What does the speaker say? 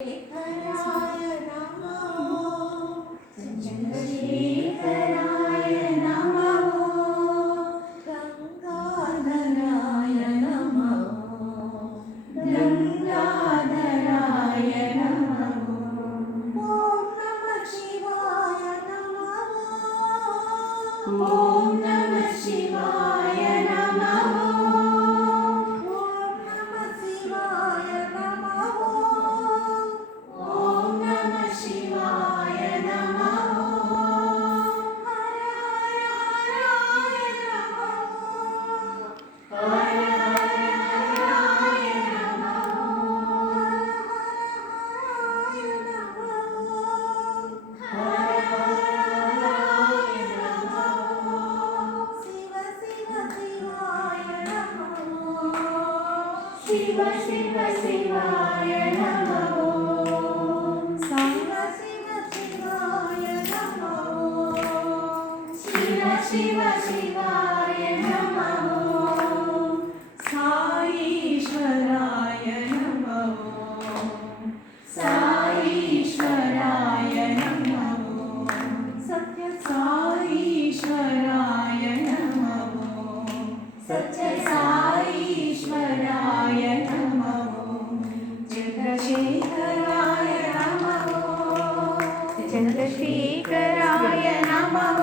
चन्द्रशेखराय नमः चन्द्रशेखराय नमः गंगाधराय नमः गंगाधराय नमः ॐ नमः शिवाय नमः ॐ नमः शिवाय नमः शिव शिव शिवाय नमः शिव शिव शिवाय नमः शिव शिव शिवाय नमः साईश्वराय नमः साईश्वराय नमः सत्य साईश्वराय नमः सत्य साईश्वराय नमः चन्द्रशेखराय नमः चन्द्रशेखराय नमः